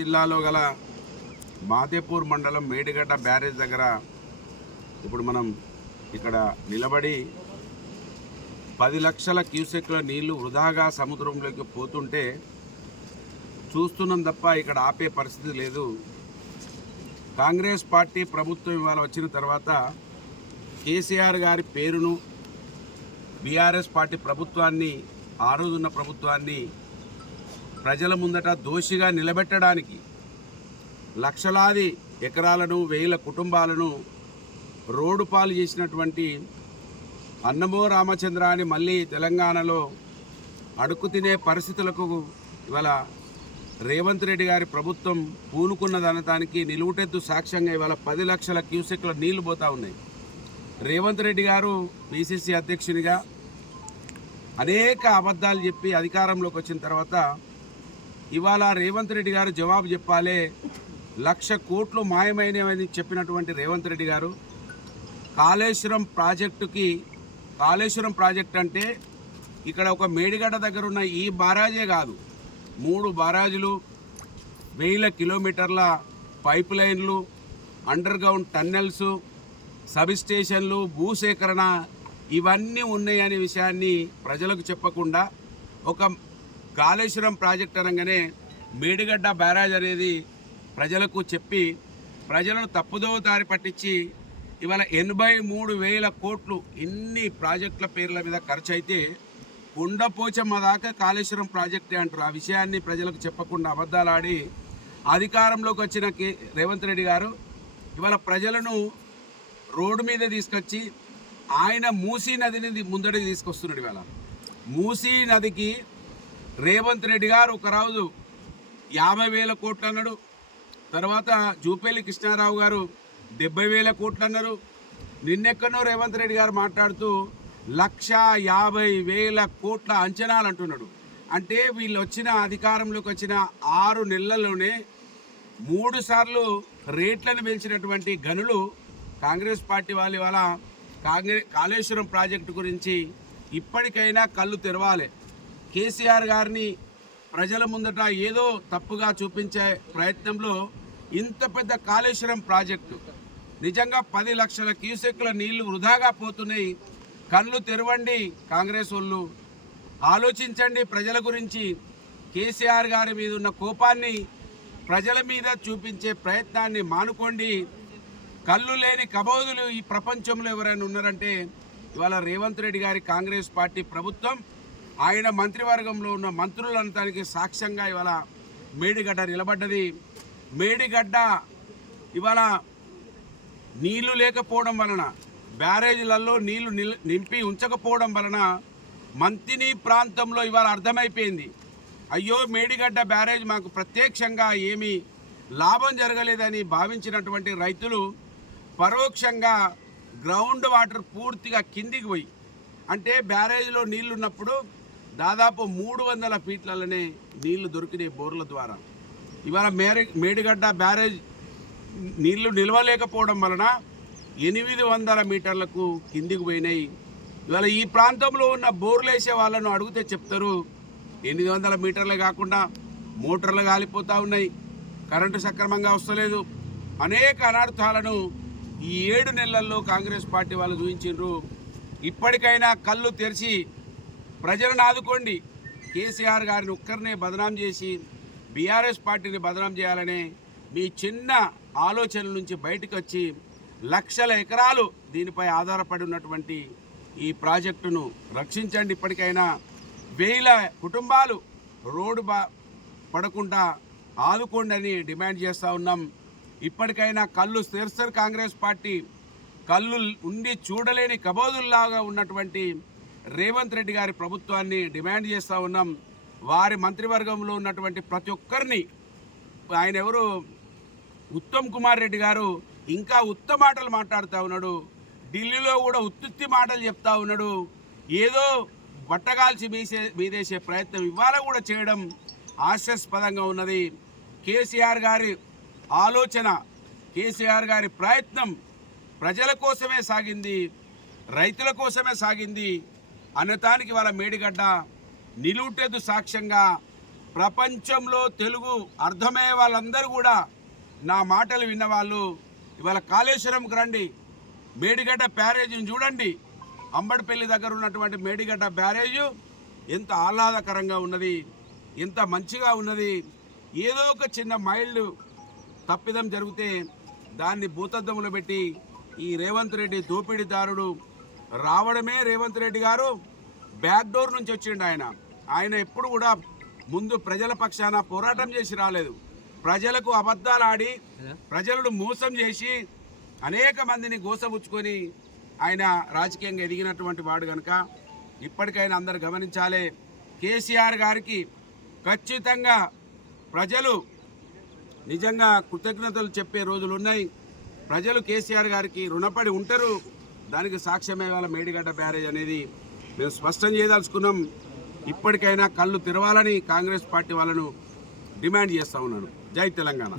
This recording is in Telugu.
జిల్లాలో గల మాదేపూర్ మండలం మేడిగడ్డ బ్యారేజ్ దగ్గర ఇప్పుడు మనం ఇక్కడ నిలబడి 10 లక్షల క్యూసెక్ల నీళ్లు వృధాగా సముద్రంలోకి పోతుంటే చూస్తున్నాం తప్ప ఇక్కడ ఆపే పరిస్థితి లేదు. కాంగ్రెస్ పార్టీ ప్రభుత్వం ఇవాళ వచ్చిన తర్వాత కేసీఆర్ గారి పేరును బీఆర్ఎస్ పార్టీ ప్రభుత్వాన్ని ఆ రోజున్న ప్రభుత్వాన్ని ప్రజల ముందట దోషిగా నిలబెట్టడానికి లక్షలాది ఎకరాలను వేల కుటుంబాలను రోడ్డు పాలు చేసినటువంటి అన్నమో రామచంద్ర అని మళ్ళీ తెలంగాణలో అడుక్కు తినే పరిస్థితులకు ఇవాళ రేవంత్ రెడ్డి గారి ప్రభుత్వం పూనుకున్నదనటానికి నిలువుటెత్తు సాక్ష్యంగా ఇవాళ 10 లక్షల క్యూసెక్ల నీళ్లు పోతా ఉన్నాయి. రేవంత్ రెడ్డి గారు పిసిసి అధ్యక్షునిగా అనేక అబద్ధాలు చెప్పి అధికారంలోకి వచ్చిన తర్వాత ఇవాళ రేవంత్ రెడ్డి గారు జవాబు చెప్పాలి. 1,00,000 కోట్లు మాయమైనవని చెప్పినటువంటి రేవంత్ రెడ్డి గారు కాళేశ్వరం ప్రాజెక్ట్ అంటే ఇక్కడ ఒక మేడిగడ్డ దగ్గర ఉన్న ఈ బారాజే కాదు, 3 బారాజులు, 1000 కిలోమీటర్ల పైప్ లైన్లు, అండర్ గ్రౌండ్ టన్నెల్స్, సబ్ స్టేషన్లు, భూసేకరణ ఇవన్నీ ఉన్నాయనే విషయాన్ని ప్రజలకు చెప్పకుండా ఒక కాళేశ్వరం ప్రాజెక్ట్ అనగానే మేడిగడ్డ బ్యారేజ్ అనేది ప్రజలకు చెప్పి ప్రజలను తప్పుదోవ దారి పట్టించి ఇవాళ 83,000 కోట్లు ఇన్ని ప్రాజెక్టుల పేర్ల మీద ఖర్చు అయితే కుండపోచమ్మ దాకా కాళేశ్వరం ప్రాజెక్టే అంటారు. ఆ విషయాన్ని ప్రజలకు చెప్పకుండా అబద్ధాలు ఆడి అధికారంలోకి వచ్చిన రేవంత్ రెడ్డి గారు ఇవాళ ప్రజలను రోడ్డు మీద తీసుకొచ్చి ఆయన మూసీ నదిని ముందడికి తీసుకొస్తున్నాడు. ఇవాళ మూసీ నదికి రేవంత్ రెడ్డి గారు ఒకరోజు 50,000 కోట్లు అన్నాడు, తర్వాత జూపల్లి కృష్ణారావు గారు 70,000 కోట్లు అన్నారు. నిన్నెక్కడో రేవంత్ రెడ్డి గారు మాట్లాడుతూ 1,50,000 కోట్ల అంచనాలు అంటున్నాడు. అంటే వీళ్ళు వచ్చిన అధికారంలోకి వచ్చిన 6 నెలల్లోనే 3 సార్లు రేట్లను పెంచినటువంటి గనులు కాంగ్రెస్ పార్టీ వాళ్ళు ఇవాళ కాళేశ్వరం ప్రాజెక్టు గురించి ఇప్పటికైనా కళ్ళు తెరవాలి. కేసీఆర్ గారిని ప్రజల ముందట ఏదో తప్పుగా చూపించే ప్రయత్నంలో ఇంత పెద్ద కాళేశ్వరం ప్రాజెక్టు నిజంగా 10 లక్షల క్యూసెక్ల నీళ్లు వృధాగా పోతున్నాయి. కళ్ళు తెరవండి కాంగ్రెస్ వాళ్ళు, ఆలోచించండి ప్రజల గురించి. కేసీఆర్ గారి మీద ఉన్న కోపాన్ని ప్రజల మీద చూపించే ప్రయత్నాన్ని మానుకోండి. కళ్ళు లేని కబోదులు ఈ ప్రపంచంలో ఎవరైనా ఉన్నారంటే ఇవాళ రేవంత్ రెడ్డి గారి కాంగ్రెస్ పార్టీ ప్రభుత్వం, ఆయన మంత్రివర్గంలో ఉన్న మంత్రులంతానికి సాక్ష్యంగా ఇవాళ మేడిగడ్డ నిలబడ్డది. మేడిగడ్డ ఇవాళ నీళ్లు లేకపోవడం వలన, బ్యారేజీలలో నీళ్లు నింపి ఉంచకపోవడం వలన మంతిని ప్రాంతంలో ఇవాళ అర్థమైపోయింది. అయ్యో మేడిగడ్డ బ్యారేజ్ మాకు ప్రత్యక్షంగా ఏమీ లాభం జరగలేదని భావించినటువంటి రైతులు పరోక్షంగా గ్రౌండ్ వాటర్ పూర్తిగా కిందికి పోయి, అంటే బ్యారేజ్లో నీళ్లు ఉన్నప్పుడు దాదాపు 300 ఫీట్లలోనే నీళ్లు దొరికినాయి బోర్ల ద్వారా. ఇవాళ మేడిగడ్డ బ్యారేజ్ నీళ్లు నిల్వలేకపోవడం వలన 800 మీటర్లకు కిందికి పోయినాయి. ఇవాళ ఈ ప్రాంతంలో ఉన్న బోర్లు వేసే వాళ్ళను అడిగితే చెప్తారు 800 మీటర్లే కాకుండా మోటార్లు కాలిపోతూ ఉన్నాయి, కరెంటు సక్రమంగా వస్తలేదు. అనేక అనర్థాలను ఈ 7 నెలల్లో కాంగ్రెస్ పార్టీ వాళ్ళు చూపించారు. ఇప్పటికైనా కళ్ళు తెరిచి ప్రజలను ఆదుకోండి. కేసీఆర్ గారిని ఒక్కరినే బదనాం చేసి బీఆర్ఎస్ పార్టీని బదనాం చేయాలనే మీ చిన్న ఆలోచనల నుంచి బయటకు వచ్చి లక్షల ఎకరాలు దీనిపై ఆధారపడి ఉన్నటువంటి ఈ ప్రాజెక్టును రక్షించండి. ఇప్పటికైనా 1000 కుటుంబాలు రోడ్డు పడకుండా ఆదుకోండి అని డిమాండ్ చేస్తూ ఉన్నాం. ఇప్పటికైనా కళ్ళు తెరుస్తారు కాంగ్రెస్ పార్టీ. కళ్ళు ఉండి చూడలేని కబోదుల్లాగా ఉన్నటువంటి రేవంత్ రెడ్డి గారి ప్రభుత్వాన్ని డిమాండ్ చేస్తూ ఉన్నాం. వారి మంత్రివర్గంలో ఉన్నటువంటి ప్రతి ఒక్కరిని, ఆయన ఎవరు ఉత్తమ్ కుమార్ రెడ్డి గారు ఇంకా ఉత్త మాటలు మాట్లాడుతూ ఉన్నాడు, ఢిల్లీలో కూడా ఉత్తుత్తి మాటలు చెప్తా ఉన్నాడు. ఏదో బట్టగాల్చి మీదేసే ప్రయత్నం ఇవాళ కూడా చేయడం హాస్యాస్పదంగా ఉన్నది. కేసీఆర్ గారి ఆలోచన, కేసీఆర్ గారి ప్రయత్నం ప్రజల కోసమే సాగింది, రైతుల కోసమే సాగింది. అనటానికి వాళ్ళ మేడిగడ్డ నిలువుటెదు సాక్ష్యంగా ప్రపంచంలో తెలుగు అర్థమయ్యే వాళ్ళందరూ కూడా నా మాటలు విన్నవాళ్ళు ఇవాళ కాళేశ్వరంకి రండి, మేడిగడ్డ బ్యారేజ్ని చూడండి. అంబడిపల్లి దగ్గర ఉన్నటువంటి మేడిగడ్డ బ్యారేజ్ ఎంత ఆహ్లాదకరంగా ఉన్నది, ఎంత మంచిగా ఉన్నది. ఏదో ఒక చిన్న మైల్డ్ తప్పిదం జరిగితే దాన్ని భూతద్దంలో పెట్టి ఈ రేవంత్ రెడ్డి దోపిడీదారుడు రావడమే. రేవంత్ రెడ్డి గారు బ్యాక్ డోర్ నుంచి వచ్చిండు. ఆయన ఎప్పుడు కూడా ముందు ప్రజల పక్షాన పోరాటం చేసి రాలేదు. ప్రజలకు అబద్ధాలు ఆడి ప్రజలను మోసం చేసి అనేక మందిని గోసపుచ్చుకొని ఆయన రాజకీయంగా ఎదిగినటువంటి వాడు కనుక ఇప్పటికైనా అందరు గమనించాలి. కేసీఆర్ గారికి ఖచ్చితంగా ప్రజలు నిజంగా కృతజ్ఞతలు చెప్పే రోజులు ఉన్నాయి. ప్రజలు కేసీఆర్ గారికి రుణపడి ఉంటారు. దానికి సాక్ష్యమే వాళ్ళ మేడిగడ్డ బ్యారేజ్ అనేది మేము స్పష్టం చేయదలుచుకున్నాం. ఇప్పటికైనా కళ్ళు తెరవాలని కాంగ్రెస్ పార్టీ వాళ్ళను డిమాండ్ చేస్తూ ఉన్నాను. జై తెలంగాణ.